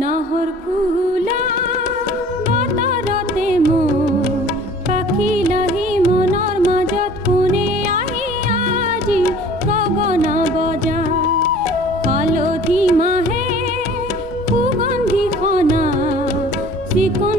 নাহৰ ফুলা বতৰতে মোৰ পাখি লাহি মনৰ মাজত কোনে আহি আজি গগনা বজা হালধি মাহে সুগন্ধি খনা চিকন